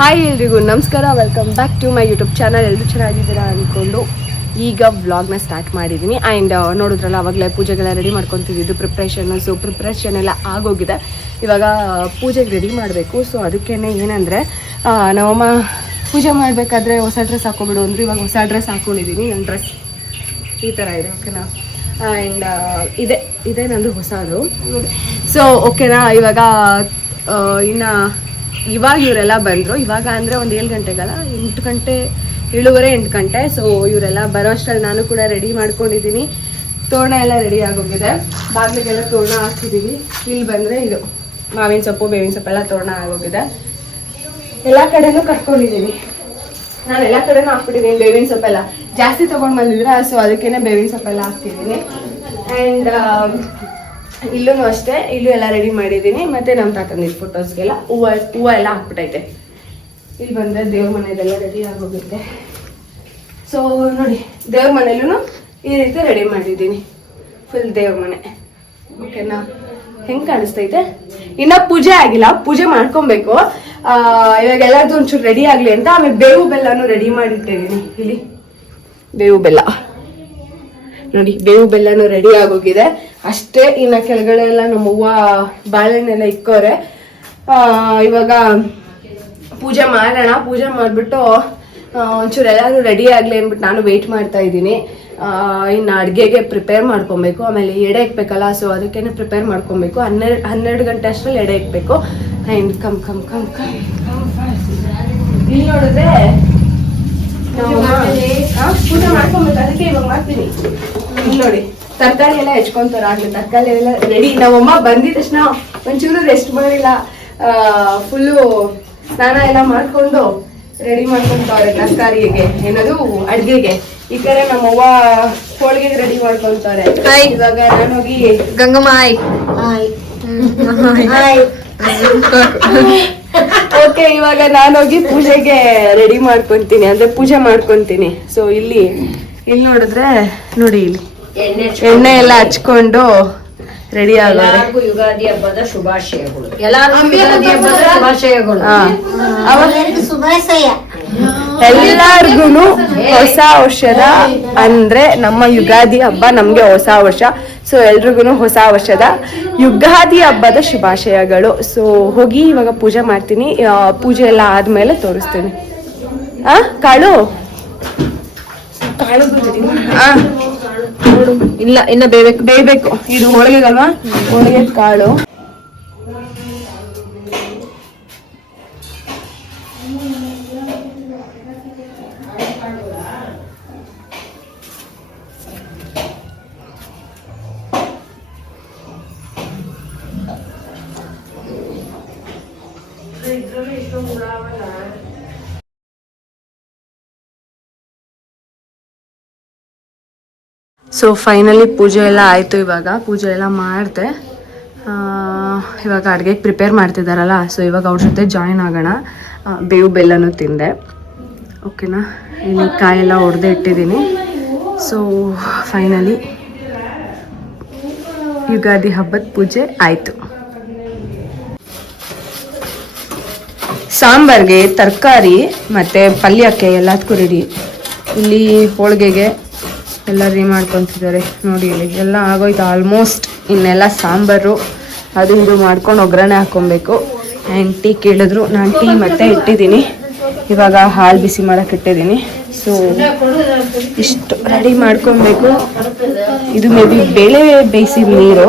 Hi ಎಲ್ರಿಗೂ ನಮಸ್ಕಾರ, welcome back to my YouTube channel. ಎಲ್ಲರೂ ಚೆನ್ನಾಗಿದ್ದೀರಾ ಅಂದ್ಕೊಂಡು ಈಗ ವ್ಲಾಗ್ನ ಸ್ಟಾರ್ಟ್ ಮಾಡಿದ್ದೀನಿ. ಆ್ಯಂಡ್ ನೋಡಿದ್ರಲ್ಲ, ಆವಾಗಲೇ ಪೂಜೆಗೆಲ್ಲ ರೆಡಿ ಮಾಡ್ಕೊತಿದ್ದು ಪ್ರಿಪ್ರೇಷನ್ನು. ಸೊ ಪ್ರಿಪ್ರೇಷನ್ ಎಲ್ಲ ಆಗೋಗಿದೆ. ಇವಾಗ ಪೂಜೆಗೆ ರೆಡಿ ಮಾಡಬೇಕು. ಸೊ ಅದಕ್ಕೇ ಏನಂದರೆ, ನಮ್ಮಮ್ಮ ಪೂಜೆ ಮಾಡಬೇಕಾದ್ರೆ ಹೊಸ ಡ್ರೆಸ್ ಹಾಕ್ಕೊಬಿಡು ಅಂದರು. ಇವಾಗ ಹೊಸ ಡ್ರೆಸ್ ಹಾಕ್ಕೊಂಡಿದ್ದೀನಿ. ನನ್ನ ಡ್ರೆಸ್ ಈ ಥರ ಇದೆ, ಓಕೆನಾ. ಆ್ಯಂಡ್ ಇದೇ ನಂದು ಹೊಸದು. ಸೊ ಓಕೆನಾ. ಇವಾಗ ಇವಾಗ ಇವರೆಲ್ಲ ಬಂದರು. ಇವಾಗ ಅಂದರೆ ಒಂದು 7 ಗಂಟೆಗಲ್ಲ, 8 ಗಂಟೆ 7:30 8 ಗಂಟೆ. ಸೊ ಇವರೆಲ್ಲ ಬರೋ ಅಷ್ಟರಲ್ಲಿ ನಾನು ಕೂಡ ರೆಡಿ ಮಾಡ್ಕೊಂಡಿದ್ದೀನಿ. ತೋರಣ ಎಲ್ಲ ರೆಡಿ ಆಗೋಗಿದೆ. ಬಾಗಿಲಿಗೆಲ್ಲ ತೋರಣ ಹಾಕ್ತಿದ್ದೀವಿ. ಇಲ್ಲಿ ಬಂದರೆ ಇದು ಮಾವಿನ ಸೊಪ್ಪು, ಬೇವಿನ ಸೊಪ್ಪೆಲ್ಲ ತೋರಣ ಆಗೋಗಿದೆ. ಎಲ್ಲ ಕಡೆನೂ ಕಟ್ಕೊಂಡಿದ್ದೀನಿ. ನಾನು ಎಲ್ಲ ಕಡೆನೂ ಹಾಕ್ಬಿಟ್ಟಿದ್ದೀನಿ ಬೇವಿನ ಸೊಪ್ಪೆಲ್ಲ. ಜಾಸ್ತಿ ತೊಗೊಂಡು ಬಂದಿದ್ರೆ, ಸೊ ಅದಕ್ಕೇ ಬೇವಿನ ಸೊಪ್ಪೆಲ್ಲ ಹಾಕ್ತಿದ್ದೀನಿ. ಆ್ಯಂಡ್ ಇಲ್ಲೂ ಅಷ್ಟೇ, ಇಲ್ಲೂ ಎಲ್ಲ ರೆಡಿ ಮಾಡಿದ್ದೀನಿ. ಮತ್ತು ನಮ್ಮ ತಾತಂದಿದ್ದು ಫೋಟೋಸ್ಗೆಲ್ಲ ಹೂವು ಎಲ್ಲ ಹಾಕ್ಬಿಟ್ಟೈತೆ. ಇಲ್ಲಿ ಬಂದರೆ ದೇವ್ರ ಮನೆಯದೆಲ್ಲ ರೆಡಿ ಆಗೋಗುತ್ತೆ. ಸೊ ನೋಡಿ, ದೇವ್ರ ಮನೇಲೂ ಈ ರೀತಿ ರೆಡಿ ಮಾಡಿದ್ದೀನಿ. ಫುಲ್ ದೇವ್ರ ಮನೆ, ಓಕೆನಾ. ಹೆಂಗೆ ಕಾಣಿಸ್ತೈತೆ? ಇನ್ನೂ ಪೂಜೆ ಆಗಿಲ್ಲ, ಪೂಜೆ ಮಾಡ್ಕೊಬೇಕು. ಇವಾಗ ಎಲ್ಲರದ್ದು ಒಂಚೂರು ರೆಡಿ ಆಗಲಿ ಅಂತ ಆಮೇಲೆ ಬೇವು ಬೆಲ್ಲನೂ ರೆಡಿ ಮಾಡಿಟ್ಟಿದ್ದೀನಿ. ಇಲ್ಲಿ ಬೇವು ಬೆಲ್ಲ ನೋಡಿ, ಬೇವು ಬೆಲ್ಲನೂ ರೆಡಿ ಆಗೋಗಿದೆ ಅಷ್ಟೇ. ಇನ್ನು ಕೆಳಗಡೆ ಎಲ್ಲ ನಮ್ಮ ಹೂವು ಬಾಳೆಹಣ್ಣೆಲ್ಲ ಇಕ್ಕೋರೆ. ಇವಾಗ ಪೂಜೆ ಮಾಡೋಣ. ಪೂಜೆ ಮಾಡಿಬಿಟ್ಟು ಒಂಚೂರು ಎಲ್ಲರೂ ರೆಡಿ ಆಗಲಿ ಅಂದ್ಬಿಟ್ಟು ನಾನು ವೆಯ್ಟ್ ಮಾಡ್ತಾ ಇದ್ದೀನಿ. ಇನ್ನು ಅಡುಗೆಗೆ ಪ್ರಿಪೇರ್ ಮಾಡ್ಕೊಬೇಕು. ಆಮೇಲೆ ಎಡೆ ಇಕ್ಬೇಕಲ್ಲ, ಸೊ ಅದಕ್ಕೇ ಪ್ರಿಪೇರ್ ಮಾಡ್ಕೊಬೇಕು. 12 ಗಂಟೆ ಅಷ್ಟರಲ್ಲಿ ಎಡೆ ಇಕ್ಬೇಕು. ಆ್ಯಂಡ್ ಕಮ್ ಇಲ್ಲಿ ನೋಡಿದ್ರೆ ಪೂಜೆ ಮಾಡ್ಕೊಬೇಕು, ಅದಕ್ಕೆ ಇವಾಗ ಮಾಡ್ತೀನಿ. ಇಲ್ಲಿ ನೋಡಿ, ತರಕಾರಿ ಎಲ್ಲ ಹೆಚ್ಕೊಂತಾರೆ. ಆಗಲಿ ತರಕಾರಿ ಎಲ್ಲ ರೆಡಿ. ನಮ್ಮಮ್ಮ ಬಂದಿದ ತಕ್ಷಣ ಒಂಚೂರು ರೆಸ್ಟ್ ಮಾಡಿಲ್ಲ. ಫುಲ್ಲು ಸ್ನಾನ ಎಲ್ಲ ಮಾಡ್ಕೊಂಡು ರೆಡಿ ಮಾಡ್ಕೊಂತವ್ರೆ ತರಕಾರಿಗೆ, ಏನದು ಅಡ್ಗೆಗೆ. ಈ ಕಡೆ ನಮ್ಮವ್ವ ಹೋಳಿಗೆಗೆ ರೆಡಿ ಮಾಡ್ಕೊಂತಾರೆ. ಇವಾಗ ನಾನು ಹೋಗಿ ಗಂಗಮ್ಮ ಓಕೆ, ಇವಾಗ ನಾನೋಗಿ ಪೂಜೆಗೆ ರೆಡಿ ಮಾಡ್ಕೊಂತೀನಿ, ಅಂದ್ರೆ ಪೂಜೆ ಮಾಡ್ಕೊಂತೀನಿ. ಸೊ ಇಲ್ಲಿ ನೋಡಿದ್ರೆ ನೋಡಿ, ಇಲ್ಲಿ ಎಣ್ಣೆ ಎಲ್ಲ ಹಚ್ಕೊಂಡು ರೆಡಿ ಆಗೋರೆ. ಯುಗಾದಿ ಹಬ್ಬದ ಶುಭಾಶಯಗಳು. ಶುಭಾಶಯಗಳು. ಎಲ್ಲಾರ್ಗು ಹೊಸ ವರ್ಷದ ಅಂದ್ರೆ ನಮ್ಮ ಯುಗಾದಿ ಹಬ್ಬ ನಮ್ಗೆ ಹೊಸ ವರ್ಷ. ಸೊ ಎಲ್ರಿಗೂ ಹೊಸ ವರ್ಷದ ಯುಗಾದಿ ಹಬ್ಬದ ಶುಭಾಶಯಗಳು. ಸೊ ಹೋಗಿ ಇವಾಗ ಪೂಜೆ ಮಾಡ್ತೀನಿ. ಪೂಜೆ ಎಲ್ಲ ಆದ್ಮೇಲೆ ತೋರಿಸ್ತೀನಿ. ಕಾಳು ಇಲ್ಲ, ಇನ್ನ ಬೇಯಬೇಕು. ಇದು ಹೋಳಿಗೆಗಲ್ವಾ, ಹೋಳಿಗೆ ಕಾಳು. ಸೊ ಫೈನಲಿ ಪೂಜೆ ಎಲ್ಲ ಆಯಿತು. ಇವಾಗ ಪೂಜೆ ಎಲ್ಲ ಮಾಡಿದೆ. ಇವಾಗ ಅಡುಗೆಗೆ ಪ್ರಿಪೇರ್ ಮಾಡ್ತಿದ್ದಾರಲ್ಲ, ಸೊ ಇವಾಗ ಅವ್ರ ಜೊತೆ ಜಾಯಿನ್ ಆಗೋಣ. ಬೇವು ಬೆಲ್ಲನೂ ತಿಂದೆ, ಓಕೆನಾ. ಇಲ್ಲಿ ಕಾಯೆಲ್ಲ ಹೊಡೆದೇ ಇಟ್ಟಿದ್ದೀನಿ. ಸೊ ಫೈನಲಿ ಯುಗಾದಿ ಹಬ್ಬದ ಪೂಜೆ ಆಯಿತು. ಸಾಂಬಾರ್ಗೆ ತರಕಾರಿ ಮತ್ತು ಪಲ್ಯಕ್ಕೆ ಎಲ್ಲದಕ್ಕೂ ರೆಡಿ. ಇಲ್ಲಿ ಹೋಳಿಗೆಗೆ ಎಲ್ಲ ರೆಡಿ ಮಾಡ್ಕೊತಿದ್ದಾರೆ ನೋಡಿ. ಇಲ್ಲಿ ಎಲ್ಲ ಆಗೋಯ್ತು ಆಲ್ಮೋಸ್ಟ್. ಇನ್ನೆಲ್ಲ ಸಾಂಬಾರು ಅದು ಇದು ಮಾಡ್ಕೊಂಡು ಒಗ್ಗರಣೆ ಹಾಕ್ಕೊಬೇಕು. ಆ್ಯಂಡ್ ಟೀ ಕೇಳಿದ್ರು, ನಾನು ಟೀ ಮತ್ತೆ ಇಟ್ಟಿದ್ದೀನಿ. ಇವಾಗ ಹಾಲು ಬಿಸಿ ಮಾಡೋಕೆ ಇಟ್ಟಿದ್ದೀನಿ. ಸೊ ಇಷ್ಟು ರೆಡಿ ಮಾಡ್ಕೊಬೇಕು. ಇದು ಮೇ ಬಿ ಬೇಳೆ ಬೇಯಿಸಿದ ನೀರು.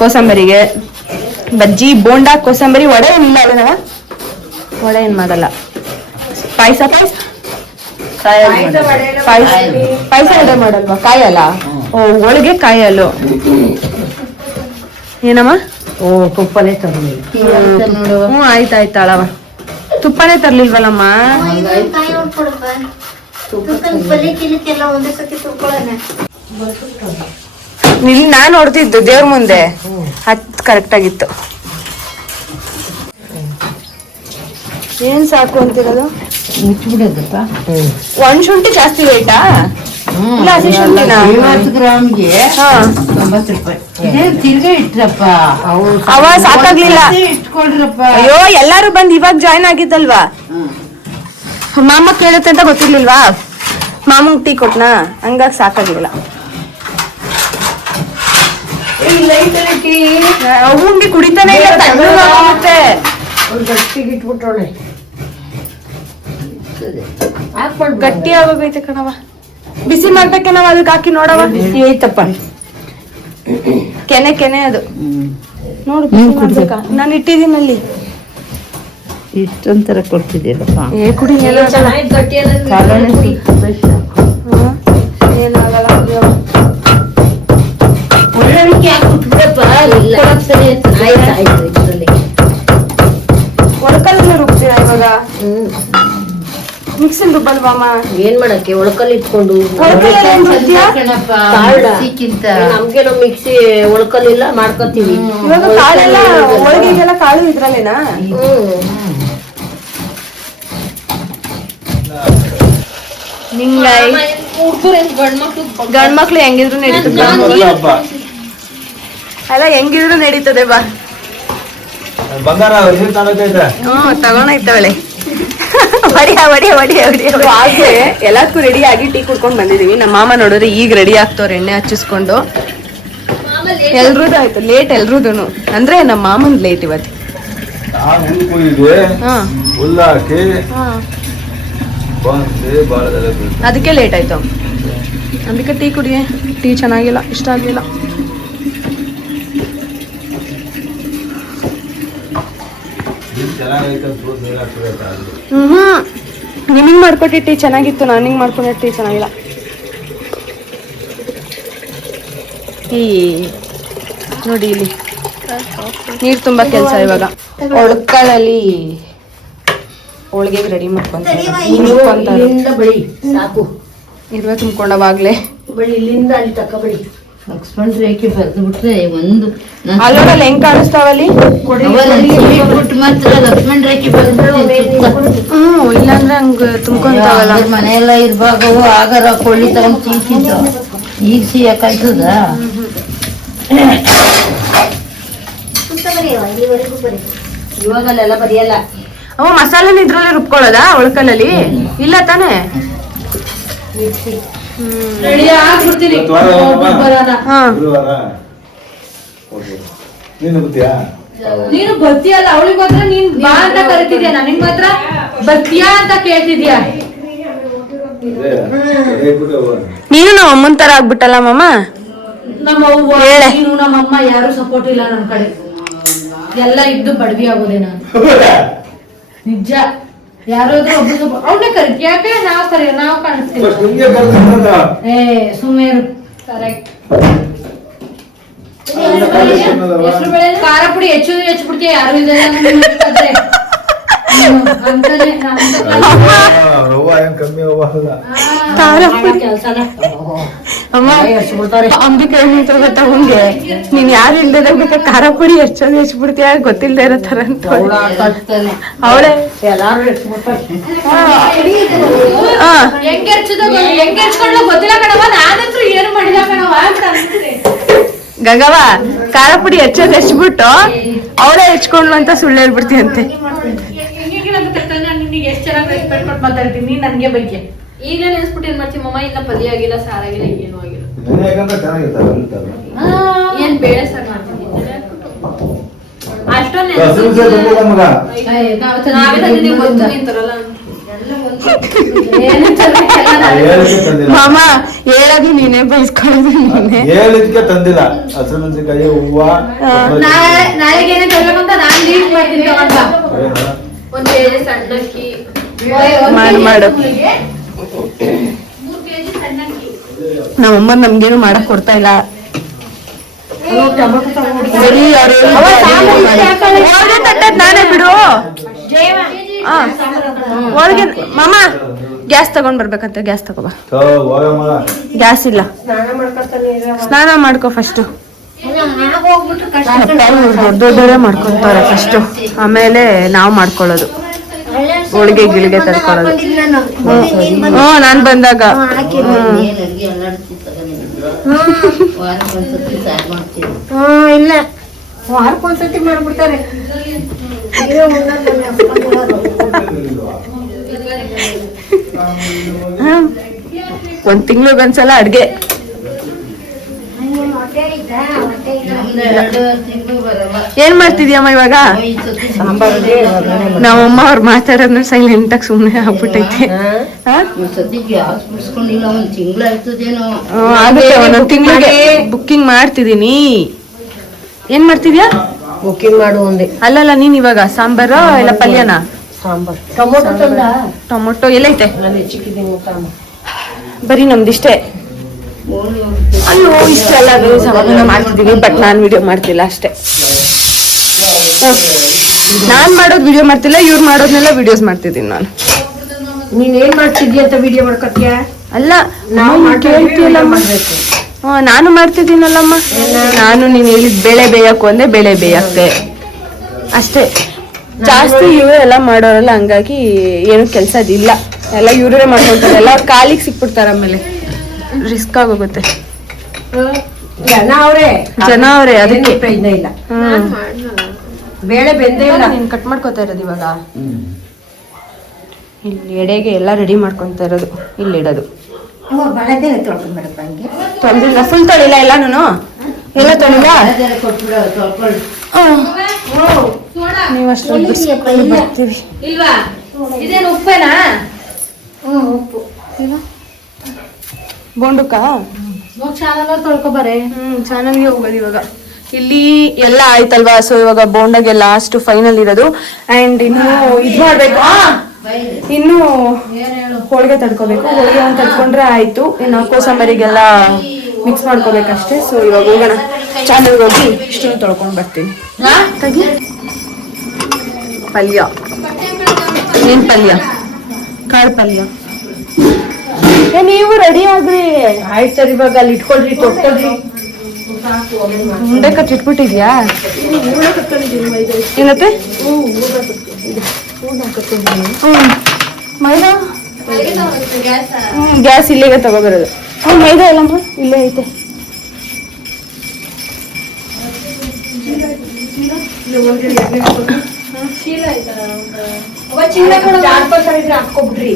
ಕೋಸಂಬರಿಗೆ ಬಜ್ಜಿ, ಬೋಂಡ, ಕೋಸಂಬರಿ, ವಡೆ ಏನಿಲ್ಲ ಅಲ್ಲ, ವಡೆ ಏನು ಮಾಡಲ್ಲ. ಪಾಯಸ ವಡೆ ಮಾಡಲ್ವಾ? ಕಾಯಲ್ಲ. ಓ, ಹೋಳಿಗೆ ಕಾಯಲ್ಲು. ಏನಮ್ಮ? ಓ, ತುಪ್ಪನೇ ತರಲಿಲ್ಲ. ಹ್ಞೂ, ಆಯ್ತಾಳವ. ತುಪ್ಪನೇ ತರ್ಲಿಲ್ವಲ್ಲಮ್ಮ? ಇಲ್ಲಿ ನಾನು ನೋಡ್ತಿದ್ದು ದೇವ್ರ ಮುಂದೆ 10 ಕರೆಕ್ಟ್ ಆಗಿತ್ತು. ಏನ್ ಸಾಕು ಅಂತಿರೋದು? ಮುಚ್ಚಿಬಿಡೋದಪ್ಪ. ಒಣ ಶುಂಠಿ ಜಾಸ್ತಿ ರೇಟಾ? ಇಲ್ಲ ಹಸಿ ಶುಂಠಿನಾ? 50 ಗ್ರಾಮ್ಗೆ ಹಾ 90 ರೂಪಾಯಿ. ತಿರ್ಗಾ ಇಟ್ರಪ್ಪ. ಅವ ಸಾಕಾಗ್ಲಿಲ್ಲ. ಇಟ್ಕೊಳ್ರಪ್ಪ. ಅಯ್ಯೋ ಎಲ್ಲಾರು ಬಂದ್ ಇವಾಗ ಜಾಯ್ನ್ ಆಗಿದ್ದಲ್ವಾ, ಮಾಮ ಕೇಳುತ್ತೆ ಅಂತ ಗೊತ್ತಿರ್ಲಿಲ್ವಾ, ಮಾಮಂಗ್ ಟೀ ಕೊಟ್ನಾ, ಹಂಗಾಗಿ ಸಾಕಾಗ್ಲಿಲ್ಲ. ಅವಂಗೆ ಕುಡಿತಾನೆ ಇಲ್ಲ, ತಣ್ಣಗಾಗುತ್ತೆ. ಗಟ್ಟಿಗೆ ಇಟ್ಬಿಟ್ಟೋಳೆ. ಗಟ್ಟಿ ಆಗೋಗೈತೆ ಕಣವ. ಬಿಸಿ ಮಾಡ್ಬೇಕೇನವ ಅದಕ್ಕೆ ಹಾಕಿ ನೋಡವ. ಬಿಸಿ ಐತಪ್ಪ. ಕೆನೆ ಕೆನೆ ಅದು ನೋಡು. ಮಾಡ್ಬೇಕಾ? ನಾನು ಇಟ್ಟಿದ್ದೀನಿ ಅಲ್ಲಿ. ಇಷ್ಟೊಂಥರ ಕೊಡ್ತಿದ್ದೀರಪ್ಪ. ಕುಡಿ ಏನಾಗಲ್ಲ. ಒಳಕಲ್ಲ ರುಬ್ತೀರಾ ಇವಾಗ? ಮಿಕ್ಸಿಂಗ್ ರುಬ್ಬಲ್ವಾಮ? ಏನ್ ಮಾಡಕ್ಕೆ ಒಳಕಲ್ ಇಟ್ಕೊಂಡು ನಮ್ಗೆ ನಾವು ಮಿಕ್ಸಿ ಒಳಕಲ್ಲಿಲ್ಲ ಮಾಡ್ಕೊತೀವಿ. ಇವಾಗ ಕಾಳೆಲ್ಲ ಹೋಳಿಗೆಗೆಲ್ಲ ಕಾಳು ಇದ್ರಲ್ಲೇನಾ? ನಿಂಗಾಯಿ ಗಂಡ್ಮಕ್ಳು ಹೆಂಗಿದ್ರು ನಡೀತದೆ, ಅಲ್ಲ ಹೆಂಗಿದ್ರು ನಡೀತದೆ ಬಾ. ತಗೊಂಡೈತವಳೆ. ಆದ್ರೆ ಎಲ್ಲದಕ್ಕೂ ರೆಡಿ ಆಗಿ ಟೀ ಕುಡ್ಕೊಂಡ್ ಬಂದಿದೀವಿ. ನಮ್ಮ ಮಾಮ ನೋಡಿದ್ರೆ ಈಗ ರೆಡಿ ಆಗ್ತವ್ರ ಎಣ್ಣೆ ಹಚ್ಚಿಸ್ಕೊಂಡು. ಎಲ್ರೂದು ಆಯ್ತು ಲೇಟ್, ಎಲ್ರೂದೂನು ಅಂದ್ರೆ ನಮ್ಮ ಮಾಮನ್ ಲೇಟ್ ಇವತ್ತು. ಅದಕ್ಕೆ ಲೇಟ್ ಆಯ್ತು. ಅದಕ್ಕೆ ಟೀ ಕುಡಿಯೇ. ಟೀ ಚೆನ್ನಾಗಿಲ್ಲ, ಇಷ್ಟ ಆಗ್ಲಿಲ್ಲ. ನಿಮಗ್ ಮಾಡ್ಕೊಟ್ಟಿ ಟೀ ಚೆನ್ನಾಗಿತ್ತು, ನಾನಿಂಗ್ ಮಾಡ್ಕೊಂಡ ಟೀ ಚೆನ್ನಾಗಿಲ್ಲ. ಈ ನೋಡಿ ಇಲ್ಲಿ ನೀರ್ ತುಂಬಾ ಕೆಲ್ಸ ಇವಾಗ. ಒಳಕಳಲ್ಲಿ ಹೋಳಿಗೆಗೆ ರೆಡಿ ಮಾಡ್ಕೊಂತಾರೆ. ಇರುವೆ ತುಂಬ್ಕೊಂಡವಾಗ್ಲೇ ಇಲ್ಲಿಂದ ಅಲ್ಲಿ ತಕ ಬಳಿ ಲಕ್ಷ್ಮಣ ರೇಖೆ ಬರ್ದು ಬಿಟ್ರೆ ಒಂದು ಅಲ್ಲೋಡಲ್ಲಿ ಹೆಂಗ್ ಕಾಣಿಸ್ತಾವಲ್ಲಿ ಮಾತ್ರ ಲಕ್ಷ್ಮಣ ರೇಖೆ ಇಲ್ಲಾಂದ್ರೆ ಹಂಗ ತುಂಬ್ಕೊಂತಾವಲ್ಲ. ಮನೆಯೆಲ್ಲ ಇರ್ಬಾಗವು ಆಗರ ಕೊಳ್ಳಿ ತಗೊಂಡ್ ಚೀತಿದ್ದು ಈಗ ಸಿಯಾಕಾಯ್ತದ. ಇವಾಗಲ್ಲೆಲ್ಲ ಬರಿಯಲ್ಲ. ಅವ ಮಸಾಲೆನ ಇದ್ರಲ್ಲಿ ರುಬ್ಕೊಳ್ಳೋದಾ ಒಳಕಲ್ಲಲ್ಲಿ? ಇಲ್ಲ ತಾನೇ. ನೀನು ಬರ್ತೀಯಲ್ಲ, ಅವಳಿಗೆ ಮಾತ್ರ ನೀನ್ ಬಾ ಅಂತ ಕರಿತಿದ್ಯಾ, ನನಗ್ ಮಾತ್ರ ಬರ್ತೀಯಾ ಅಂತ ಕೇಳ್ತಿದ್ಯಾ. ನೀನು ನಮ್ಮ ಅಮ್ಮನ್ ತರ ಆಗ್ಬಿಟ್ಟಲ್ಲ ಮಾಮ. ನಮ್ಮ ಅವ್ವ ನೀನು ನಮ್ಮ ಅಮ್ಮ ಯಾರು ಸಪೋರ್ಟ್ ಇಲ್ಲ ನಮ್ ಕಡೆ. ಎಲ್ಲ ಇದ್ದು ಬಡವಿ ಆಗೋದೆ ನಾನು. ನಿಜ. ಯಾರಾದ್ರೂ ಒಬ್ರು ಅವನೇ ಕರಿತಿ, ಯಾಕೆ ನಾವು ಕಾಣಿಸ್ತೀವಿ. ಸುಮ್ಮನೆ ಕರೆಕ್ಟ್. ಖಾರ ಪುಡಿ ಹೆಚ್ಚು ಬಿಡ್ತೀಯ, ಯಾರು ಇದ್ದಾರೆ. ಅಂಬಿಕೆ ಗೊತ್ತಾ ಹುಂಗೆ, ನೀನ್ ಯಾರು ಇಲ್ದೇ ಬೇಕಾ ಖಾರ ಪುಡಿ ಹೆಚ್ಚು ಬಿಡ್ತೀಯ ಗೊತ್ತಿಲ್ದೇ ಇರೋ ತರ ಅಂತ ಅವಳೆ. ಗೊತ್ತಿಲ್ಲ ಕಣವ, ನಾನಂತೂ ಏನು ಮಾಡಿಲ್ಲ ಕಣವ. ಗಂಗವ್ವ ಖಾರ ಪುಡಿ ಹೆಚ್ಚಿಬಿಟ್ಟು ಅವಳೇ ಹೆಚ್ಕೊಂಡ್ಲು ಅಂತ ಸುಳ್ಳು ಹೇಳ್ಬಿಡ್ತೀಯಂತೆ. ನಿನ್ಗೆ ಎಷ್ಟು ಚೆನ್ನಾಗಿ ರೆಸ್ಪೆಕ್ಟ್ ಕೊಟ್ಟು ಮಾತಾಡ್ತೀನಿ, ನೀನ್ ನನ್ಗೆ ಬಗ್ಗೆ ಈಗ ನೆನ್ಸ್ಬಿಟ್ಟು ಏನ್ ಮಾಡ್ತೀವಿ ಮಮ್ಮ, ಇಲ್ಲ ಪಲ್ಯ ಆಗಿಲ್ಲ, ಸಾರಾಗಿಲ್ಲ, ಏನು ಆಗಿಲ್ಲ. ಏನ್ ಬೇಳೆ ಸಾರ್ ಮಾಡ್ತೀನಿ ಅಷ್ಟೊಂದು ಮಾಮ ಹೇಳೋದು ನೀನೇ, ಬಯಸ್ಕೊಳ್ಳೋದು ನೀನೇ. ಹೇಳಿದ್ಕೆ ತಂದಿಲ್ಲ ಹಸಿರು ಮೆಣಸಿನಕಾಯಿ ಹೂವ. ನಾಳೆಗೆ ಏನೇ ತರಬೇಕು ಅಂತ ನಾನು ಲೀಸ್ಟ್ ಮಾಡ್ತೀನಿ. ಒಂದ್ ಕೆಜಿ ಸಣ್ಣಕ್ಕಿ ಮಾಡು. 3 ಕೆಜಿ ಸಣ್ಣಕ್ಕಿ. ನಮ್ಮಮ್ಮ ನಮ್ಗೇನು ಮಾಡಕ್ ಕೊಡ್ತಾ ಇಲ್ಲ. ನಾನೇ ಬಿಡು. ಹೋಳಿಗೆ ಮಾಮ ಗ್ಯಾಸ್ ತಗೊಂಡ್ ಬರ್ಬೇಕಂತ. ಗ್ಯಾಸ್ ತಗೋಬಾ. ಗ್ಯಾಸ್ ಇಲ್ಲ, ಸ್ನಾನ ಮಾಡ್ಕೊ ಫಸ್ಟ್. ದೊಡ್ಡವರೇ ಮಾಡ್ಕೊಂತಾರೆ ಫಸ್ಟ್, ಆಮೇಲೆ ನಾವು ಮಾಡ್ಕೊಳ್ಳೋದು. ಹೋಳಿಗೆ ಗಿಳಿಗೆ ತಡ್ಕೊಳ್ಳೋದು. ನಾನ್ ಬಂದಾಗ ಇಲ್ಲ ವಾರಕ್ಕೊಂದ್ಸತಿ ಮಾಡ್ಬಿಡ್ತಾರೆ. ಒಂದ್ ತಿಂಗ್ಳಿಗೊಂದ್ಸಲ ಅಡ್ಗೆ. ಏನ್ ಮಾಡ್ತಿದ್ಯಮ್ಮ ಇವಾಗ? ನಮ್ಮಮ್ಮ ಅವ್ರು ಮಾತಾಡೋದ್ನ ಸೈಲೆಂಟ್ ಆಗಿ ಸುಮ್ನೆ ಆಗ್ಬಿಟ್ಟೈತೆ. ಆಗುತ್ತೆ, ಒಂದೊಂದ್ ತಿಂಗಳಿಗೆ ಬುಕ್ಕಿಂಗ್ ಮಾಡ್ತಿದೀನಿ. ಏನ್ ಮಾಡ್ತಿದ್ಯಾ? ಬುಕ್ಕಿಂಗ್ ಮಾಡು ಒಂದೇ. ಅಲ್ಲಲ್ಲ, ನೀನ್ ಇವಾಗ ಸಾಂಬಾರು ಇಲ್ಲ ಪಲ್ಯನ? ಸಾಂಬಾರ್. ಟೊಮೊಟೊ ತಂದ? ಟೊಮೊಟೊ ಎಲ್ಲೈತೆ? ನಾನು ಹೆಚ್ಚಿಕ್ಕಿದ್ದೀನಿ ಸಾಂಬಾರ್. ಬರೀ ನಮ್ದಿಷ್ಟೇ. ಅಲ್ಲೋ ಇಷ್ಟೆಲ್ಲ ಸಮಾಧಾನ ಮಾಡ್ತಿದೀವಿ, ಬಟ್ ನಾನ್ ವಿಡಿಯೋ ಮಾಡ್ತಿಲ್ಲ ಅಷ್ಟೇ. ನಾನ್ ಮಾಡೋದ್ ವಿಡಿಯೋ ಮಾಡ್ತಿಲ್ಲ, ಇವ್ರು ಮಾಡೋದ್ನೆಲ್ಲ ವಿಡಿಯೋಸ್ ಮಾಡ್ತಿದ್ದೀನಿ ನಾನು. ನೀನ್ ಏನ್ ಮಾಡ್ತಿದ್ಯ ಅಂತ ವಿಡಿಯೋ ಮಾಡ್ಕೊತೀಯ? ಅಲ್ಲ, ನಾವು ಕೇಳ್ತೀಯಲ್ಲಮ್ಮ. ನಾನು ಮಾಡ್ತಿದ್ದೀನಲ್ಲಮ್ಮ. ನಾನು ನೀನ್ ಹೇಳಿದ್ ಬೇಳೆ ಬೇಯಕ್ಕೂ ಅಂದೆ ಬೇಳೆ ಬೇಯಕ್ಕೆ ಅಷ್ಟೇ. ಜಾಸ್ತಿ ಇವರೆಲ್ಲ ಮಾಡೋರಲ್ಲ, ಹಂಗಾಗಿ ಏನು ಕೆಲ್ಸದಿಲ್ಲ. ಎಲ್ಲ ಇವ್ರೇ ಮಾಡ್ಕೊಳ್ತಾರೆ. ಎಲ್ಲ ಕಾಲಿಗೆ ಸಿಕ್ಬಿಡ್ತಾರ, ಆಮೇಲೆ ರಿಸ್ಕ್ ಆಗೋಗುತ್ತೆ. ಜನ ಅವ್ರೆ ಅದಕ್ಕೆ ಪ್ರಯೋಜನ ಇಲ್ಲ. ಬೇಳೆ ಬೆಂದೇ ಇಲ್ಲ. ನೀನ್ ಕಟ್ ಮಾಡ್ಕೊತಾ ಇರೋದು ಇವಾಗ. ಇಲ್ಲಿ ಎಡೆಗೆ ಎಲ್ಲ ರೆಡಿ ಮಾಡ್ಕೊಂತ ಇರೋದು, ಇಲ್ಲಿ ಇಡೋದು. ತೊಂದಿಲ್ಲ, ಫುಲ್ ತೊಳಿಲ್ಲ ಎಲ್ಲಾನು. ಎಲ್ಲ ತೊಳಿಲ್ಲ ನೀವು ಅಷ್ಟು ಬರ್ತೀವಿ. ಇಲ್ವಾ? ಇದೇನು ಉಪ್ಪೇನಾ? ಉಪ್ಪು ಬೋಂಡುಕ ಚಾನಲ್ ತೊಳ್ಕೊಬಾರೆ. ಚಾನಲ್ಗೆ ಹೋಗೋದು ಇವಾಗ. ಇಲ್ಲಿ ಎಲ್ಲ ಆಯ್ತಲ್ವಾ, ಸೊ ಇವಾಗ ಬೋಂಡಾಗೆ ಲಾಸ್ಟ್ ಫೈನಲ್ ಇರೋದು. ಅಂಡ್ ಇನ್ನು ಇದ್ ಮಾಡ್ಬೇಕು, ಇನ್ನು ಹೋಳಿಗೆ ತಡ್ಕೋಬೇಕು. ಹೋಳಿಗೆ ಒಂದು ತಡ್ಕೊಂಡ್ರೆ ಆಯ್ತು. ಇನ್ನು ಕೋಸಂಬರಿಗೆಲ್ಲ ಮಿಕ್ಸ್ ಮಾಡ್ಕೋಬೇಕಷ್ಟೇ. ಸೊ ಇವಾಗ ಹೋಗೋಣ, ಚಾನಲ್ಗೆ ಹೋಗಿ ಇಷ್ಟನ್ನು ತೊಳ್ಕೊಂಡ್ ಬರ್ತೀನಿ. ತೆಗಿ. ಪಲ್ಯ ಏನ್ ಪಲ್ಯ? ಕಾಳು ಪಲ್ಯ. ನೀವು ರೆಡಿ ಆಗ್ರಿ. ಆಯ್ತಾರೆ, ಇವಾಗ ಅಲ್ಲಿ ಇಟ್ಕೊಳ್ರಿ, ತೊಟ್ಕೊಳ್ರಿ. ಉಂಡೆ ಕಟ್ಟಿಟ್ಬಿಟ್ಟಿದ್ಯಾ? ಏನತ್ತೆ? ಮೈದಾ ಗ್ಯಾಸ್ ಇಲ್ಲಿಗೆ ತಗೋಬರೋದು. ಮೈದಾ ಎಲ್ಲಮ್ಮ ಇಲ್ಲೇ ಐತೆ. ಹಾಕ್ಕೊಬಿಟ್ರಿ.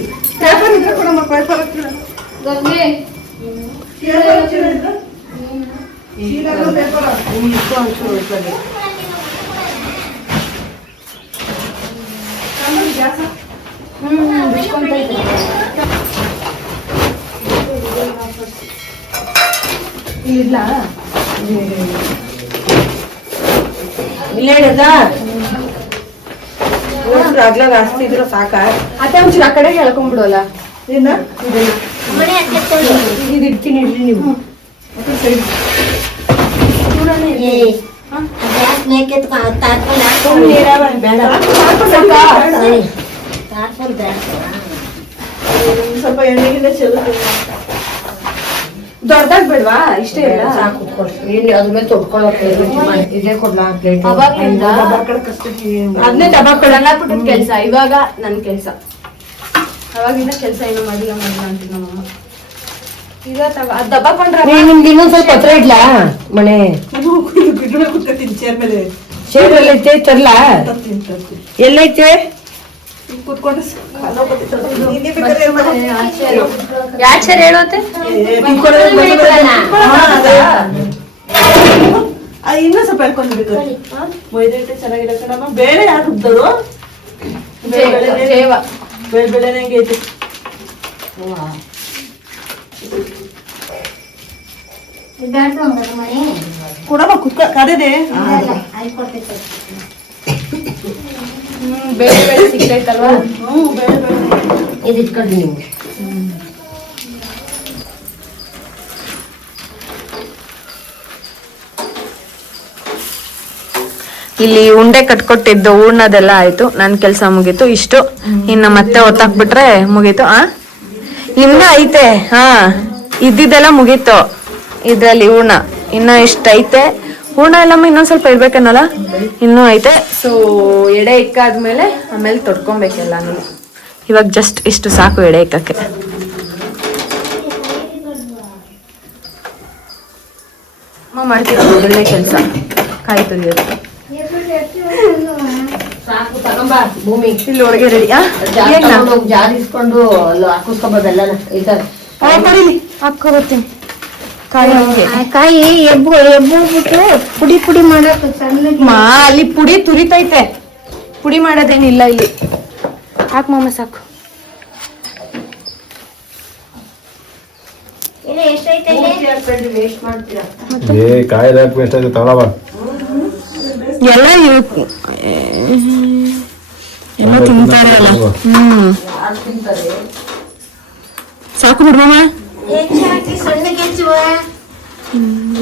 ಆಗ್ಲಾಗ ಜಾಸ್ತಿ ಇದ್ರೆ ಸಾಕ. ಅತ್ತೆ ಒಂಚೂರು ಆ ಕಡೆಗೆ ಎಳ್ಕೊಂಡ್ಬಿಡೋಲ್ಲ. ಇಡ್ತೀನಿ ನೀವು. ಸ್ವಲ್ಪ ಎಣ್ಣೆಗಿಂತ ಚೆಲ್ಲುತ್ತೆ. ದೊಡ್ಡದಾಗ್ ಬೇಡ್ವಾ? ಇಷ್ಟೇ ಇಲ್ಲ ಸಾಕು. ಇಲ್ಲಿ ಅದ್ರ ಮೇಲೆ ತೊಡ್ಕೊಳಕ್ಕೆ ಇದೇ ಕೊಡ್ಲಾ? ಅದನ್ನೇ ತಗೊಳ್ಳೋಣ ಕೆಲ್ಸ. ಇವಾಗ ನನ್ ಕೆಲ್ಸ. ಅವಾಗಿಂದ ಕೆಲ್ಸ ಏನೋ ಮಾಡಿಲ್ಲ ಅಂತೀನಿ ನಮ್ಮಮ್ಮ. ಈಗ ಅದ್ ದಬ್ಬಾಕೊಂಡ್ರ ನಿಮ್ಗೆ ಇನ್ನೊಂದ್ ಸ್ವಲ್ಪ ಹತ್ರ ಇಡ್ಲಾ? ಮನೆ ಕುತ್ಕೊತೀನಿ ಚೇರ್ ಮೇಲೆ. ಚೇರ್ ಎಲ್ಲೈತೆ? ತರ್ಲಾ? ಎಲ್ಲೈತೆ? ಕುತ್ಕೊಂಡು ಯಾಚರ್ ಹೇಳುತ್ತೆ. ಇನ್ನೂ ಸ್ವಲ್ಪ ಹೇಳ್ಕೊಂಡ್ಬೇಕು. ಮೈದಾ ಚೆನ್ನಾಗಿಲ್ಲ ಕಣಮ್ಮ. ಬೇಳೆ ಯಾರು ರುಬ್ದರು? ಬೇಳೆ ಹೆಂಗೈತೆ? ಕೊಡಮ್ಮ, ಕುತ್ಕೊ. ಕರೆದೆ ಬೇರೆ ಬೇರೆ ಸಿಗ್ತೈತಲ್ವಾ? ಬೇಳೆ ಬೇಳೆ ಇದು ಇಟ್ಕೊಳ್ರಿ ನೀವು. ಇಲ್ಲಿ ಉಂಡೆ ಕಟ್ಕೊಟ್ಟಿದ್ದು ಹೂರ್ಣದೆಲ್ಲ ಆಯ್ತು. ನನ್ ಕೆಲ್ಸ ಮುಗೀತು. ಇಷ್ಟು ಇನ್ನು ಮತ್ತೆ ಒತ್ತಾಕ್ಬಿಟ್ರೆ ಮುಗೀತು. ಇನ್ನ ಐತೆ. ಇದ್ದಿದ್ದೆಲ್ಲ ಮುಗೀತು ಇದ್ರಲ್ಲಿ ಹೂರ್ಣ. ಇನ್ನ ಇಷ್ಟೈತೆ ಹೂರ್ಣ ಎಲ್ಲಮ್ಮ. ಇನ್ನೊಂದ್ ಸ್ವಲ್ಪ ಇಡ್ಬೇಕನ್ನಲ್ಲ, ಇನ್ನೂ ಐತೆ. ಸೊ ಎಡೆ ಇಕ್ಕಾದ್ಮೇಲೆ ಆಮೇಲೆ ತೊಡ್ಕೊಬೇಕೆಲ್ಲ. ಇವಾಗ ಜಸ್ಟ್ ಇಷ್ಟು ಸಾಕು ಎಡೆ ಇಕ್ಕಕ್ಕೆ. ಅಮ್ಮ ಮಾಡ್ತಿರೋದು ಒಳ್ಳೆ ಕೆಲಸ, ಕಾಯಿ ತುರಿಯೋದು. ಸಾಕು ತಗೊಂಬ ಭೂಮಿ ಇಲ್ಲಿ ಒಳಗೆ ರೆಡಿ. ಜಾರಿಸ್ಕೊಂಡು ಹಾಕಿಸ್ಕೊಬೋದಲ್ಲ ಹಾಕೋ ಬರ್ತೀನಿ. ಕಾಯಿ ಹಂಗೆ ಕಾಯಿ ಎಬ್ಬಿಟ್ಟು ಪುಡಿ ಮಾಡಕ್ ಮಾ ಅಲ್ಲಿ ಪುಡಿ ತುರಿತೈತೆ, ಪುಡಿ ಮಾಡೋದೇನಿಲ್ಲ ಇಲ್ಲಿ. ಹಾಕು ಮಾಮ ಸಾಕು. ಕಾಯಿ ಹಾಕಿ ವೇಸ್ಟ್ ಆಗುತ್ತೆ ತಗೊಳವ. ಎಲ್ಲ ಎಲ್ಲ ತಿಂತಾರೆ ಅಲ್ಲ. ಸಾಕು ಬಿಡು ಮಾಮ.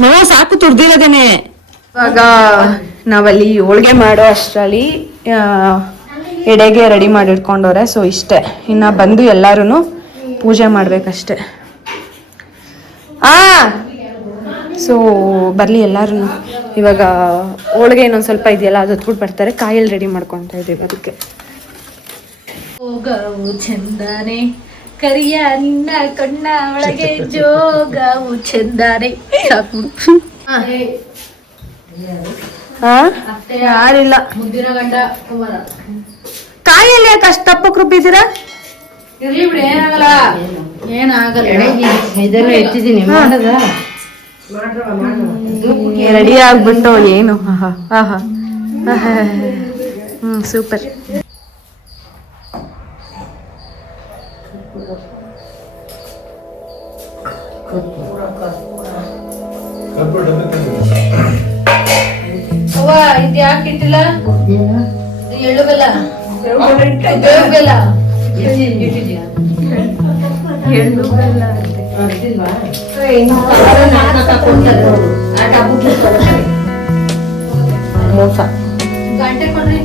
ಮಾಮ ಸಾಕು, ತುರ್ದಿರೋದೇನೆ. ಇವಾಗ ನಾವಲ್ಲಿ ಹೋಳ್ಗೆ ಮಾಡೋ ಅಷ್ಟರಲ್ಲಿ ಎಡೆಗೆ ರೆಡಿ ಮಾಡಿ ಇಟ್ಕೊಂಡವ್ರೆ. ಸೊ ಇಷ್ಟೇ, ಇನ್ನು ಬಂದು ಎಲ್ಲರೂ ಪೂಜೆ ಮಾಡ್ಬೇಕಷ್ಟೆ. ಸೊ ಬರಲಿ ಎಲ್ಲರೂ. ಇವಾಗ ಹೋಳಿಗೆ ಇನ್ನೊಂದು ಸ್ವಲ್ಪ ಇದೆಯಲ್ಲ, ಅದು ಹೊತ್ಬಿಟ್ಟು ಬರ್ತಾರೆ. ಕಾಯಲ್ಲಿ ರೆಡಿ ಮಾಡ್ಕೊತಾ ಇದ್ದೀವಿ ಅದಕ್ಕೆ. ಜೋಗವು ಚಂದಾನೆ ಕರಿಯ ನಿನ್ನ ಕಣ್ಣ ಒಳಗೆ ಜೋಗವು ಚಂದಾನೆ. ಯಾರಿಲ್ಲ. ಮುದ್ದಿನ ಗಂಡ ಕುಮಾರ. ಕಾಯಲ್ಲಿ ಯಾಕೆ ಅಷ್ಟು ತಪ್ಪಕ್ಕೆ ರುಬ್ಬಿದ್ದೀರಾ? ಇರ್ಲಿ ಬಿಡಿ, ಏನಾಗಲ್ಲ ಏನಾಗಲ್ಲ. ಇದೆಲ್ಲ ಇಟ್ಟಿದ್ದೀನಿ ಮಾಡದ ರೆಡಿ ಆಗ್ಬಿಟ್ಟು ಏನು. ಸೂಪರ್. ಅವ್ವ ಇದು ಯಾಕೆ ಇಟ್ಟಿಲ್ಲ? ಎಳ್ಳು ಬೆಲ್ಲ ಬೇವು ಬೆಲ್ಲ ಇಟ್ಟಿದ್ಯಾ? ಎಳ್ಳು ಬೆಲ್ಲ ಮೋಸ ಗಂಟೆ ಕೊಡ್ರಿ.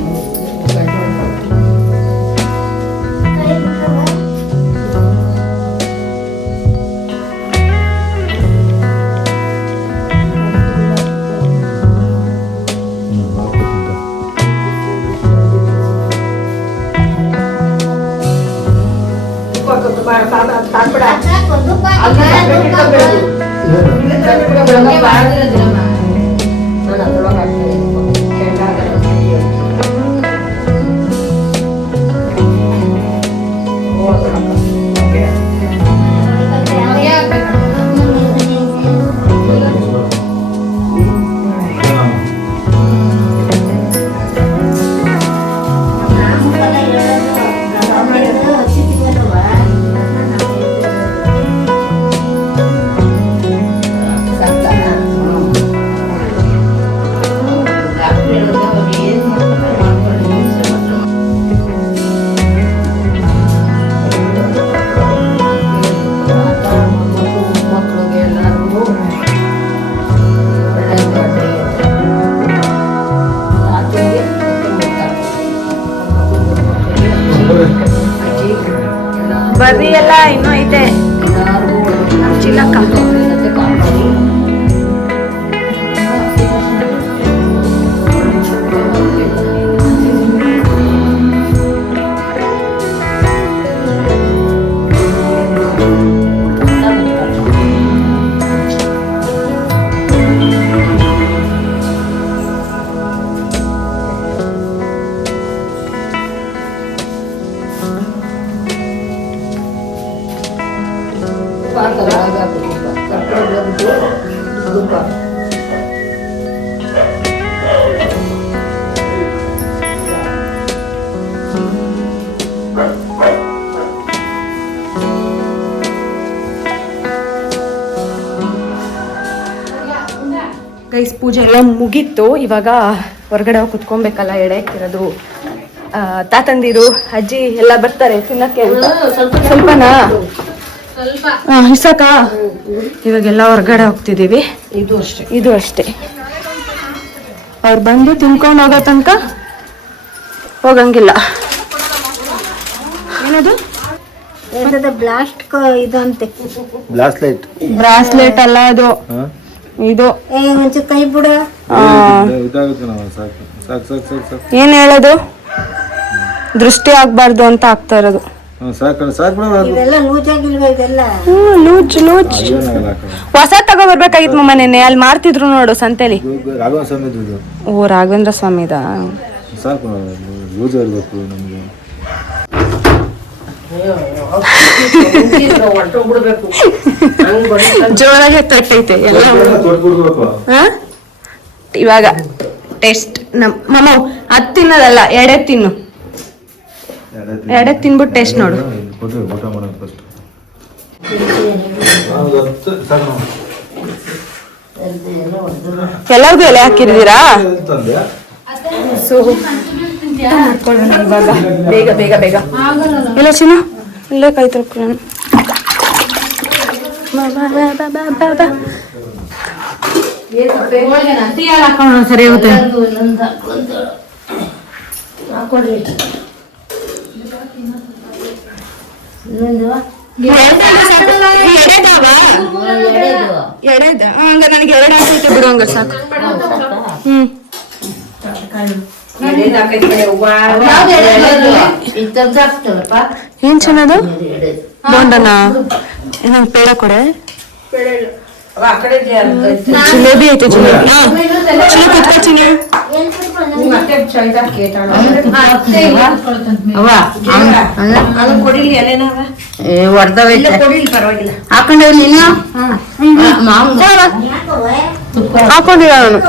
ಬರ್ರಿ ಎಲ್ಲ ಇನ್ನೂ ಐತೆ ಚಿಲ್ಲಕ್ಕ. ಗೈಸ್ ಪೂಜೆ ಎಲ್ಲ ಮುಗೀತು. ಇವಾಗ ಹೊರಗಡೆ ಹೋಗಿ ಕುತ್ಕೊಬೇಕಲ್ಲ, ಎಡೆ ಇರೋದು ತಾತಂದಿರು ಅಜ್ಜಿ ಎಲ್ಲ ಬರ್ತಾರೆ ತಿನ್ನಕ್ಕೆ ಅಂತ. ಸ್ವಲ್ಪನಾ ಇಸಕ ಇವಾಗೆಲ್ಲ ಹೊರಗಡೆ ಹೋಗ್ತಿದ್ದೀವಿ. ಇದು ಅಷ್ಟೇ ಅವ್ರು ಬಂದು ತಿನ್ಕೊಂಡು ಹೋಗೋ ತನಕ ಹೋಗಂಗಿಲ್ಲ. ಏನದು ಬ್ಲಾಸ್ಟ್ ಇದು ಅಂತೆ, ಬ್ರಾಸ್ಲೆಟ್ ಅಲ್ಲ ಅದು, ಇದು ಒಂಚೂರು ಕೈ ಬಿಡ. ಏನ್ ಹೇಳೋದು, ದೃಷ್ಟಿ ಆಗ್ಬಾರ್ದು ಅಂತ ಆಗ್ತಾ ಇರೋದು. ಸಾಕು ಸಾಕು ಇವೆಲ್ಲ ಲೂಜಾಗಿಲ್ವ ಇದೆಲ್ಲ ಲೂಜ್ ಹೊಸ ತಗೋಬರ್ಬೇಕಾಗಿತ್ತು ಮಮ್ಮ ನೆನ್ನೆ ಅಲ್ಲಿ ಮಾರ್ತಿದ್ರು ನೋಡು ಸಂತೆಲಿ. ರಾಘವನ್ ಸ್ವಾಮಿ ಇದು ಓ ರಾಘವೇಂದ್ರ ಸ್ವಾಮಿದ. ಸಾಕು ಯೂಸ್ ಇರಬೇಕು ನಮಗೆ. ಜೋರಾಗಿ ತಟ್ಟೈತೆ ಎಲ್ಲ. ಇವಾಗ ಟೇಸ್ಟ್ ಮಮ್ಮ ಅದು ತಿನ್ನೋದಲ್ಲ, ಎಡೆ ತಿನ್ನು. ಎಡೆ ತಿನ್ಬಿಟ್ಟು ಟೇಸ್ಟ್ ನೋಡು. ಊಟ ಮಾಡೋದು ಫಸ್ಟ್. ಎಲ್ಲರಿಗೂ ಎಲೆ ಹಾಕಿದ್ದೀರಾ? ಸೊ ಮಾಡ್ಕೊಳ್ಳೋಣ ಇವಾಗ ಬೇಗ ಬೇಗ ಬೇಗ. ಇಲ್ಲ ಚಿನ್ನ ಇಲ್ಲೇ ಕೈ ತೊಳ್ಕೊಳ್ಳೋಣ. ಸರಿ ಹೋಗುತ್ತೆ. ಎಡೆದ ಹಂಗ ನನಗೆ ಎರಡು ಹಾಕೈತೆ ಬಿಡು, ಹಂಗ ಸಾಕು. ಏನ್ ಚೆನ್ನದು ಬೋಂಡನ ನಂಗೆ ಪೇಡ ಕೊಡೆ. ಜಿಲೇಬಿ ಐತೆ, ಜಿಲೇಬಿ ಕುತ್ಕೊತೀನಿ. ಹಾಕೊಂಡೆ ನೀನು ಹಾಕೊಂಡಿಲ್ಲ ನಾನು.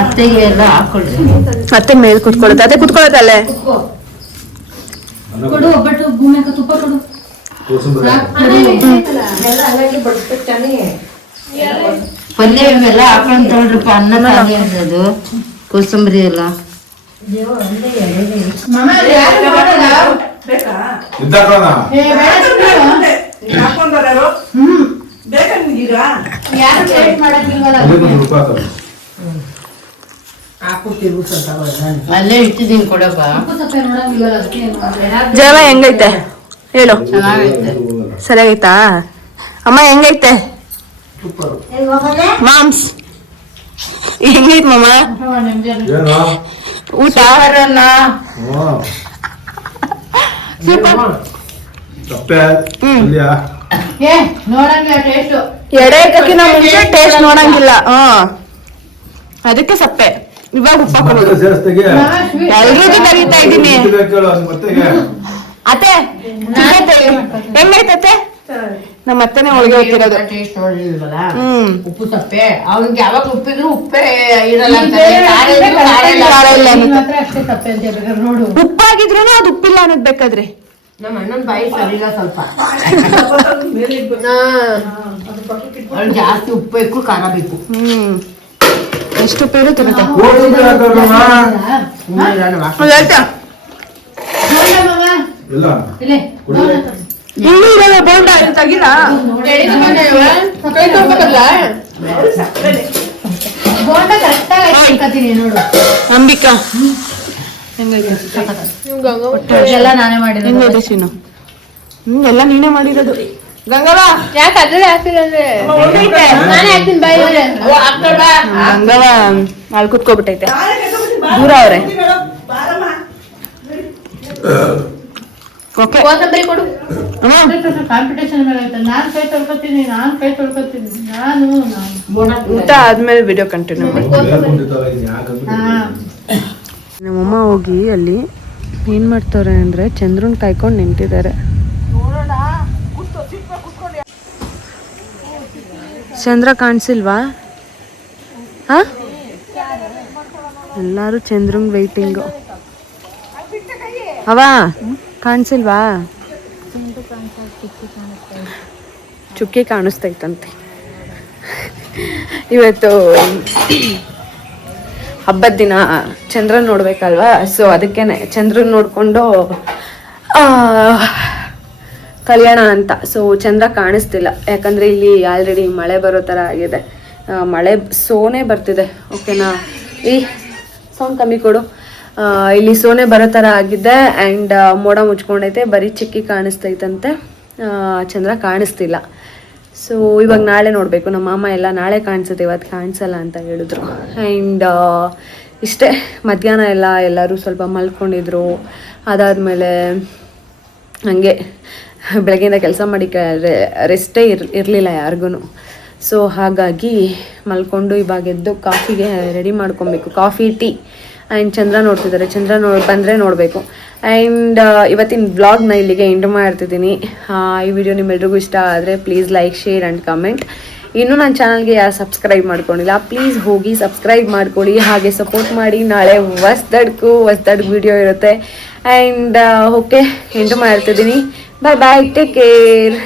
ಅತ್ತೆಗೆ ಎಲ್ಲ ಹಾಕೊಳ್ರಿ. ಮತ್ತೆ ಮೇಲೆ ಕುತ್ಕೊಳ್ಳುತ್ತೆ, ಅದೇ ಕುತ್ಕೊಳ್ಳುತ್ತಲ್ಲೇ. ಕೊಡು ಒಬ್ಬಟ್ಟು ಭೂಮಿಗೆ ತುಪ್ಪ ಕೊಡು. ಪಲ್ಯ ಇವೆಲ್ಲ ಹಾಕೊಂಡ್ ತಗೊಳ್ರಿಪ್ಪ. ಅನ್ನ ಖಾಲಿ ಅನ್ನೋದು ಕೋಸಂಬರಿ ಎಲ್ಲ ಅಲ್ಲೇ ಇಟ್ಟಿದ್ದೀನಿ ಕೊಡಪ್ಪ. ಜಲ ಹೆಂಗೈತೆ ಹೇಳು. ಚೆನ್ನಾಗೈತೆ. ಸರಿಯಾಗೈತಾ ಅಮ್ಮ? ಹೆಂಗೈತೆ ಮಾಮ್ಸ್? ಹೆಂಗೈತ್ ಮಮ್ಮ ಊಟ? ಎಡೆ ಇಕ್ಕಕ್ಕಿಂತ ಮುಂಚೆ ಟೇಸ್ಟ್ ನೋಡಂಗಿಲ್ಲ. ಅದಕ್ಕೆ ಸಪ್ಪೆ. ಇವಾಗ ಉಪ್ಪ ಕೊಡೋದು. ಎಲ್ರಿಗೂ ಕರೀತಾ ಇದ್ದೀನಿ. ಅತ್ತೆ ಹೆಂಗೈತೆ? ನಮ್ಮ ಅತ್ತೆನೆ ಹೋಳಿಗೆ ಹೋಗ್ತಿರೋದು. ಉಪ್ಪು ಸಪ್ಪೆ ಅವ್ನಿಗೆ ಯಾವಾಗ ಉಪ್ಪಿದ್ರು ಉಪ್ಪೇ ಉಪ್ಪಾಗಿದ್ರು ಅದು ಉಪ್ಪಿಲ್ಲ ಅನ್ನೋದ್ ಬೇಕಾದ್ರೆ. ನಮ್ಮ ಅಣ್ಣನ ಬಾಯಿ ಸರಿಲ್ಲ ಸ್ವಲ್ಪ. ಅವ್ಳು ಜಾಸ್ತಿ ಉಪ್ಪು ಬೇಕು, ಖಾರ ಬೇಕು. ಎಷ್ಟು ಉಪ್ಪು ಇರುತ್ತೆ ಬೋಂಡ ತೆಗಿಲ್ಲ. ಅಂಬಿಕಾ ಎಲ್ಲ ನಾನೇ ಮಾಡಿರೋದು. ಹೆಂಗೈತೆ ಚೀನು? ಎಲ್ಲ ನೀನೇ ಮಾಡಿರೋದು. ಗಂಗವ್ವ ಯಾಕೆ ಅದ್ರಲ್ಲಿ ಹಾಕ್ತಿಲ್ಲ ಅಂದ್ರೆ ನಾನೇ ಹಾಕ್ತೀನಿ ಬಾಯಿ. ಗಂಗವ್ವ ಅಲ್ಲಿ ಕುತ್ಕೋಬಿಟ್ಟೈತೆ, ದೂರ ಅವ್ರೆ. ಓಕೆ ಕೋಸಂಬರಿ ಕೊಡು. ಕಾಂಪಿಟೇಷನ್ ಮೇಲೆ ಆಯ್ತು. ನಾನ್ ಕೈ ತೊಳ್ಕೊತೀನಿ. ನಾನು ಊಟ ಆದ್ಮೇಲೆ ವಿಡಿಯೋ ಕಂಟಿನ್ಯೂ ಮಾಡಿ. ನಮ್ಮಮ್ಮ ಹೋಗಿ ಅಲ್ಲಿ ಏನ್ ಮಾಡ್ತಾರೆ ಅಂದ್ರೆ ಚಂದ್ರನ್ ಕಾಯ್ಕೊಂಡು ನಿಂತಿದ್ದಾರೆ. ಚಂದ್ರ ಕಾಣಿಸಿಲ್ವಾ? ಹಾ, ಎಲ್ಲಾರು ಚಂದ್ರಂಗ್ ವೈಟಿಂಗು. ಅವ ಕಾಣಿಸಿಲ್ವಾ? ಚುಕ್ಕಿ ಕಾಣಿಸ್ತೈತಂತೆ. ಇವತ್ತು ಹಬ್ಬದ ದಿನ ಚಂದ್ರನ್ ನೋಡ್ಬೇಕಲ್ವಾ, ಸೊ ಅದಕ್ಕೇನೆ ಚಂದ್ರನ್ ನೋಡ್ಕೊಂಡು ಕಲ್ಯಾಣ ಅಂತ. ಸೊ ಚಂದ್ರ ಕಾಣಿಸ್ತಿಲ್ಲ, ಯಾಕಂದ್ರೆ ಇಲ್ಲಿ ಆಲ್ರೆಡಿ ಮಳೆ ಬರೋ ಥರ ಆಗಿದೆ. ಮಳೆ ಸೋನೆ ಬರ್ತಿದೆ. ಓಕೆನಾ? ಈ ಸೌಂಡ್ ಕಮ್ಮಿ ಕೊಡು. ಇಲ್ಲಿ ಸೋನೆ ಬರೋ ಥರ ಆಗಿದೆ. ಆ್ಯಂಡ್ ಮೋಡ ಮುಚ್ಕೊಂಡೈತೆ, ಬರೀ ಚಿಕ್ಕಿ ಕಾಣಿಸ್ತೈತಂತೆ, ಚಂದ್ರ ಕಾಣಿಸ್ತಿಲ್ಲ. ಸೊ ಇವಾಗ ನಾಳೆ ನೋಡಬೇಕು. ನಮ್ಮ ಮಾಮ ಎಲ್ಲ ನಾಳೆ ಕಾಣಿಸುತ್ತೆ, ಇವತ್ತು ಕಾಣಿಸಲ್ಲ ಅಂತ ಹೇಳಿದ್ರು. ಆ್ಯಂಡ್ ಇಷ್ಟೇ. ಮಧ್ಯಾಹ್ನ ಎಲ್ಲರೂ ಸ್ವಲ್ಪ ಮಲ್ಕೊಂಡಿದ್ರು. ಅದಾದಮೇಲೆ ಹಾಗೆ ಬೆಳಗ್ಗೆಯಿಂದ ಕೆಲಸ ಮಾಡಿ ರೆಸ್ಟೇ ಇರಲಿಲ್ಲ ಯಾರಿಗೂ. ಸೊ ಹಾಗಾಗಿ ಮಲ್ಕೊಂಡು ಇವಾಗ ಎದ್ದು ಕಾಫಿಗೆ ರೆಡಿ ಮಾಡ್ಕೊಬೇಕು, ಕಾಫಿ ಟೀ. ಆ್ಯಂಡ್ ಚಂದ್ರ ನೋಡ್ತಿದ್ದಾರೆ, ಚಂದ್ರ ಬಂದರೆ ನೋಡಬೇಕು. ಆ್ಯಂಡ್ ಇವತ್ತಿನ ವ್ಲಾಗ್ನ ಇಲ್ಲಿಗೆ ಎಂಡ್ ಮಾಡ್ತಿದ್ದೀನಿ. ಈ ವಿಡಿಯೋ ನಿಮ್ಮೆಲ್ರಿಗೂ ಇಷ್ಟ ಆದರೆ please like, share and comment. ಇನ್ನೂ ನನ್ನ ಚಾನಲ್ಗೆ ಯಾರು ಸಬ್ಸ್ಕ್ರೈಬ್ ಮಾಡ್ಕೊಂಡಿಲ್ಲ ಪ್ಲೀಸ್ ಹೋಗಿ ಸಬ್ಸ್ಕ್ರೈಬ್ ಮಾಡ್ಕೊಳ್ಳಿ, ಹಾಗೆ ಸಪೋರ್ಟ್ ಮಾಡಿ. ನಾಳೆ ಹೊಸ್ದಡ್ ವಿಡಿಯೋ ಇರುತ್ತೆ. ಆ್ಯಂಡ್ ಓಕೆ ಎಂಡ್ ಮಾಡ್ತಿದ್ದೀನಿ. ಬಾಯ್ ಬಾಯ್, ಟೇಕ್ ಕೇರ್.